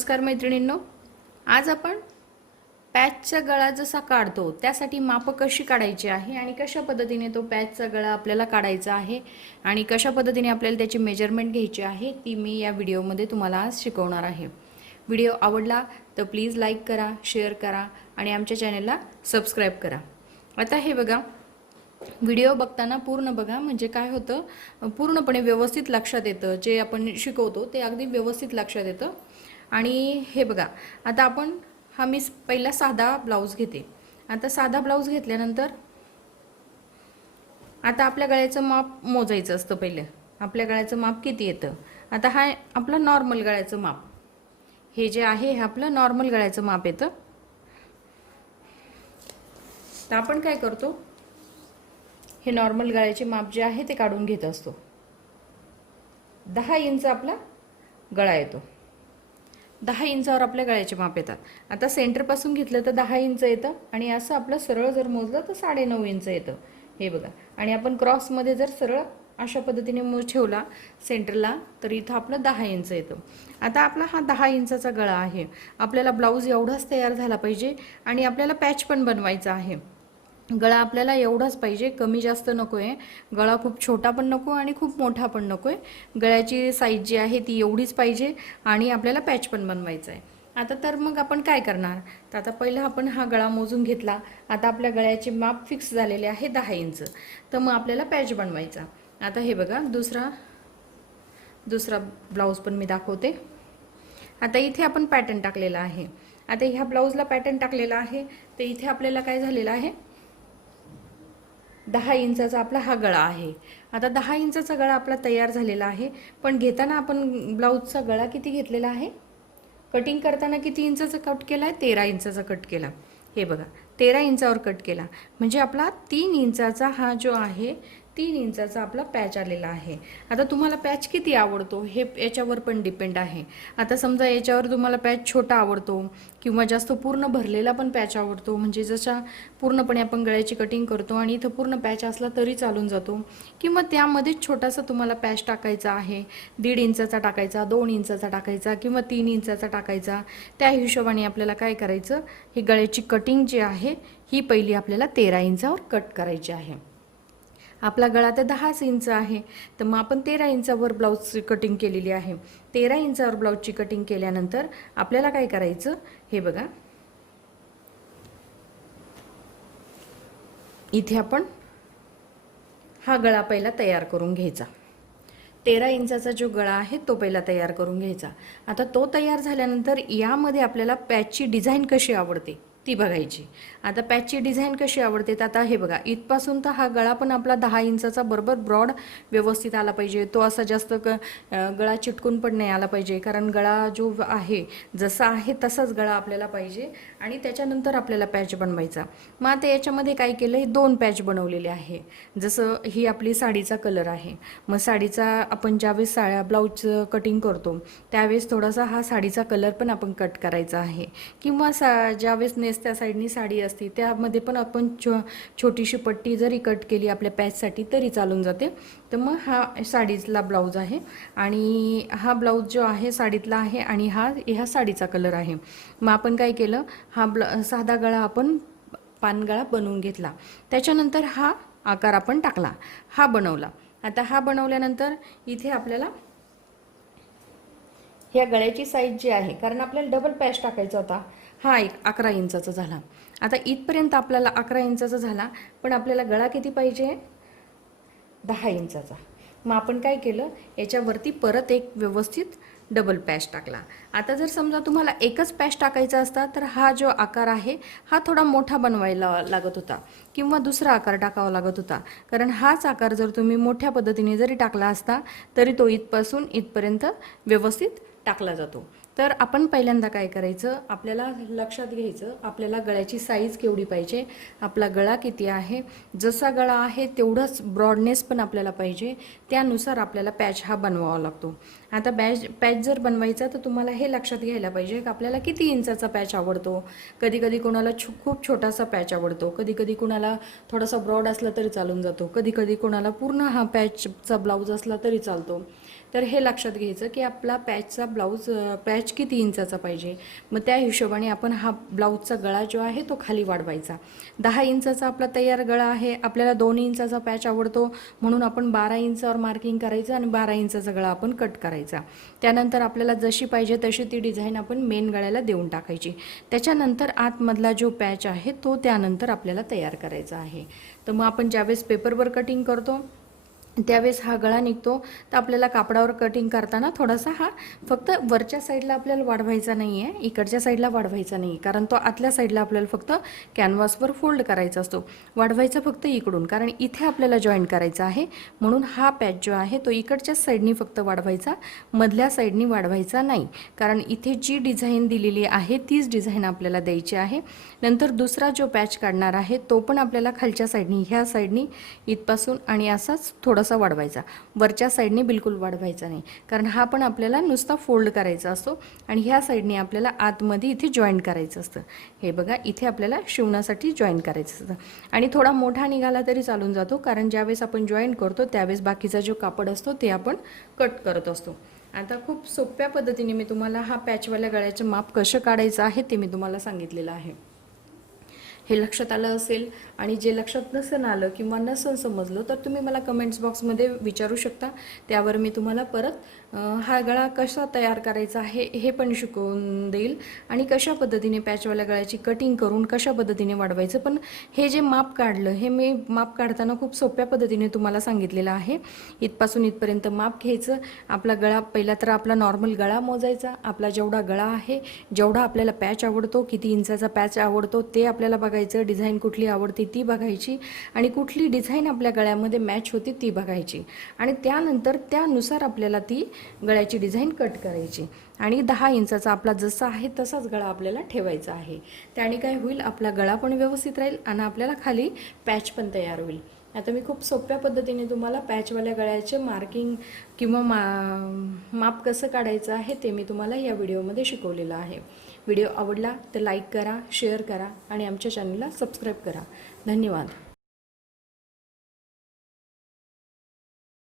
नमस्कार मैत्रिणींनो, आज आपण पॅचचा गळा जसा काढतो त्यासाठी माप कशी काढायची आहे आणि कशा पद्धतीने तो पॅचचा गळा आपल्याला काढायचा आहे आणि कशा पद्धतीने आपल्याला त्याची मेजरमेंट घ्यायची आहे ती मी या व्हिडिओमध्ये तुम्हाला आज शिकवणार आहे। व्हिडिओ आवडला तर प्लीज लाईक करा, शेअर करा आणि आमच्या चॅनलला सबस्क्राइब करा। आता हे बघा, व्हिडिओ बघताना पूर्ण बघा, म्हणजे काय होतं पूर्णपणे व्यवस्थित लक्षात येतं, जे आपण शिकवतो ते अगदी व्यवस्थित लक्षात येतं। आणि हे बघा, आता आपण मी पहिला साधा ब्लाउज घेते। आता साधा ब्लाउज घेतल्यानंतर आता आपल्या गळ्याचं माप मोजायचं असतं। पहिले आपल्या गळ्याचं माप किती येतं। आता हा आपलं नॉर्मल गळ्याचं माप, हे जे आहे हे आपलं नॉर्मल गळ्याचं माप येतं। तर आपण काय करतो, हे नॉर्मल गळ्याचे माप जे आहे ते काढून घेत असतो। 10 इंच आपला गळा येतो, 10 इंचावर आपल्या गळ्याचे माप येतात। आता सेंटर पासून घेतलं तर 10 इंच येतं आणि असं आपलं सरळ जर मोजलं तर 9.5 इंच येतं। हे बघा, आणि आपण क्रॉस मध्ये जर सरळ अशा पद्धतीने ठेवला सेंटरला तर इथं आपलं 10 इंच येतं। आता आपला हा 10 इंचाचा गळा आहे, आपल्याला ब्लाउज एवढाच तयार झाला पाहिजे आणि आपल्याला पॅच पण बनवायचा आहे। गळा आपल्याला एवढाच पाहिजे, कमी जास्त नकोय। गळा खूप छोटा पण नको आणि खूप मोठा पण नकोय। गळ्याची साईज जी आहे ती एवढीच पाहिजे आणि आपल्याला पॅच पण बनवायचा आहे। आता तर मग आपण काय करणार, तर आता पहिला आपण हा गळा मोजून घेतला। आता आपल्या गळ्याचे माप फिक्स झालेले आहे 10 इंच, तर मग आपल्याला पॅच बनवायचा। आता हे बघा, दुसरा ब्लाउज पण मी दाखवते। आता इथे आपण पॅटर्न टाकलेला आहे। आता ह्या ब्लाउजला पॅटर्न टाकलेला आहे, तर इथे आपल्याला काय झालेलं आहे, 10 इंचाचा आपला हा गळा आहे। आता 10 इंचाचा गळा आपला तयार झालेला आहे, पण घेताना आपण ब्लाउजचा गळा किती घेतलेला आहे, कटिंग करताना किती इंचाचा कट केला आहे, 13 इंचाचा कट केला। हे बघा, 13 इंचावर कट केला, म्हणजे आपला 3 इंचाचा हा जो आहे 3 इंचाचा आपला पॅच आलेला आहे। आता तुम्हाला पॅच किती आवडतो हे याच्यावर पण डिपेंड आहे। आता समजा याच्यावर तुम्हाला पॅच छोटा आवडतो किंवा जास्त पूर्ण भरलेला पण पॅच आवडतो, म्हणजे जशा पूर्णपणे आपण गळ्याची कटिंग करतो आणि इथं पूर्ण पॅच असला तरी चालून जातो, किंवा त्यामध्ये छोटासा तुम्हाला पॅच टाकायचा आहे, 1.5 इंचाचा टाकायचा, 2 इंचाचा टाकायचा किंवा 3 इंचाचा टाकायचा, त्या हिशोबाने आपल्याला काय करायचं, ही गळ्याची कटिंग जी आहे ही पहिली आपल्याला 13 इंचावर कट करायची आहे। आपला गळा तर 10 इंच आहे, तर मग आपण 13 इंचावर ब्लाउजची कटिंग केलेली आहे। 13 इंचावर ब्लाउजची कटिंग केल्यानंतर आपल्याला काय करायचं, हे बघा, इथे आपण हा गळा पहिला तयार करून घ्यायचा। 13 इंचाचा जो गळा आहे तो पहिला तयार करून घ्यायचा। आता तो तयार झाल्यानंतर यामध्ये आपल्याला पॅचची डिझाईन कशी आवडते ती बघायची। आता पॅचची डिझाईन कशी आवडते, तर आता हे बघा, इथपासून तर हा गळा पण आपला 10 इंचाचा बरोबर ब्रॉड व्यवस्थित आला पाहिजे। तो असा जास्त गळा चिटकून पण नाही आला पाहिजे, कारण गळा जो आहे जसा आहे तसाच गळा आपल्याला पाहिजे आणि त्याच्यानंतर आपल्याला पॅच बनवायचा। मग आता याच्यामध्ये काय केलं, 2 पॅच बनवलेले आहे। जसं ही आपली साडीचा कलर आहे, मग साडीचा आपण ज्यावेळेस ब्लाउज कटिंग करतो त्यावेळेस थोडासा हा साडीचा कलर पण आपण कट करायचा आहे, किंवा ज्यावेळेस नेसत्या साईडनी साडी असते त्यामध्ये पण आपण छोटीशी पट्टी जरी कट केली आपल्या पॅचसाठी तरी चालून जाते। तर मग हा साडीतला ब्लाउज आहे आणि हा ब्लाउज जो आहे साडीतला आहे आणि ह्या साडीचा कलर आहे। मग आपण काय केलं, हा साधा गळा आपण पानगळा बनवून घेतला, त्याच्यानंतर हा आकार आपण टाकला, हा बनवला। आता हा बनवल्यानंतर इथे आपल्याला ह्या गळ्याची साईज जी आहे, कारण आपल्याला डबल पॅच टाकायचा होता, हा 11 इंचाचा झाला। आता इथपर्यंत आपल्याला 11 इंचाचा झाला, पण आपल्याला गळा किती पाहिजे, 10 इंचाचा। मग आपण काय केलं, याच्यावरती परत एक व्यवस्थित डबल पॅच टाकला। आता जर समजा तुम्हाला एकच पॅच टाकायचा असता तर हा जो आकार आहे हा थोडा मोठा बनवायला लागत होता किंवा दुसरा आकार टाकावा लागत होता, कारण हाच आकार जर तुम्ही मोठ्या पद्धतीने जरी टाकला असता तरी तो इथपासून इथपर्यंत व्यवस्थित टाकला जातो। तर आपण पहिल्यांदा काय करायचं, आपल्याला लक्षात घ्यायचं आपल्याला गळ्याची साईज केवढी पाहिजे, आपला गळा किती आहे, जसा गळा आहे तेवढाच ब्रॉडनेस पण आपल्याला पाहिजे, त्यानुसार आपल्याला पॅच हा बनवावा लागतो। आता पॅच जर बनवायचा तर तुम्हाला हे लक्षात घ्यायला पाहिजे की आपल्याला किती इंचाचा पॅच आवडतो। कधी कधी कोणाला खूप छोटासा पॅच आवडतो, कधी कधी कोणाला थोडासा ब्रॉड असला तरी चालून जातो, कधी कधी कोणाला पूर्ण हा पॅचचा ब्लाउज असला तरी चालतो। तर हे लक्षात घ्यायचं की आपला पॅच पॅच किती इंचाचा पाहिजे, मग त्या हिशोबाने आपण हा ब्लाऊजचा गळा जो आहे तो खाली वाढवायचा. 10 इंचाचा आपला तयार गळा आहे, आपल्याला 2 इंचाचा पॅच आवडतो म्हणून आपण 12 इंचावर मार्किंग करायचं आणि 12 इंचाचा गळा आपण कट करायचा. त्यानंतर आपल्याला जशी पाहिजे तशी ती डिझाईन आपण मेन गळ्याला देऊन टाकायची. त्याच्यानंतर आतमधला जो पॅच आहे तो त्यानंतर आपल्याला तयार करायचा आहे. तर मग आपण ज्यावेळेस पेपरवर कटिंग करतो त्यावेळेस हा गळा निघतो, तर आपल्याला कापडावर कटिंग करताना थोडासा हा फक्त वरच्या साईडला आपल्याला वाढवायचा नाही आहे, इकडच्या साईडला वाढवायचा नाही, कारण तो आतल्या साईडला आपल्याला फक्त कॅनव्हासवर फोल्ड करायचा असतो. वाढवायचा फक्त इकडून, कारण इथे आपल्याला जॉईन करायचा आहे म्हणून हा पॅच जो आहे तो इकडच्याच साईडनी फक्त वाढवायचा, मधल्या साईडनी वाढवायचा नाही, कारण इथे जी डिझाईन दिलेली आहे तीच डिझाईन आपल्याला द्यायची आहे. नंतर दुसरा जो पॅच काढणार आहे तो पण आपल्याला खालच्या साईडनी, ह्या साईडनी इथपासून आणि असाच थोडासा वाढवायचा, वरच्या साईडने बिलकुल वाढवायचा नाही, कारण हा पण आपल्याला नुसता फोल्ड करायचा असतो आणि ह्या साईडने आपल्याला आतमध्ये इथे जॉईन करायचं असतं. हे बघा, इथे आपल्याला शिवण्यासाठी जॉईन करायचं असतं आणि थोडा मोठा निघाला तरी चालून जातो, कारण ज्यावेळेस आपण जॉईन करतो त्यावेळेस बाकीचा जो कापड असतो ते आपण कट करत असतो. आता खूप सोप्या पद्धतीने मी तुम्हाला हा पॅचवाल्या गळ्याचे माप कसं काढायचं आहे ते मी तुम्हाला सांगितलेलं आहे. हे लक्षात आलं असेल, आणि जे लक्षात नसेल आलं किंवा नसेल समजलं तर तुम्ही मला कमेंट्स बॉक्समध्ये विचारू शकता, त्यावर मी तुम्हाला परत हा गळा कसा तयार करायचा आहे हे पण शिकवून देईल आणि कशा पद्धतीने पॅचवाल्या गळ्याची कटिंग करून कशा पद्धतीने वाढवायचं. पण हे जे माप काढलं हे मी माप काढताना खूप सोप्या पद्धतीने तुम्हाला सांगितलेलं आहे. इथपासून इथपर्यंत माप घ्यायचं, आपला गळा पहिला तर आपला नॉर्मल गळा मोजायचा, आपला जेवढा गळा आहे, जेवढा आपल्याला पॅच आवडतो, किती इंचाचा पॅच आवडतो ते आपल्याला बघायचं, डिझाईन कुठली आवडते ती बघायची आणि कुठली डिझाईन आपल्या गळ्यामध्ये मॅच होती ती बघायची आणि त्यानंतर त्यानुसार आपल्याला ती गळ्याची डिझाईन कट करायची आणि 10 इंचाचा आपला जसा आहे तसाच गळा आपल्याला ठेवायचा आहे. त्याने काय होईल, आपला गळा पण व्यवस्थित राहील आणि आपल्याला खाली पॅच पण तयार होईल. आता मी खूप सोप्या पद्धतीने तुम्हाला पॅचवाल्या गळ्याचे मार्किंग किंवा माप कसं काढायचं आहे ते मी तुम्हाला या व्हिडिओमध्ये शिकवलेलं आहे. व्हिडिओ आवडला तर लाईक करा, शेअर करा आणि आमच्या चॅनलला सबस्क्राईब करा. धन्यवाद.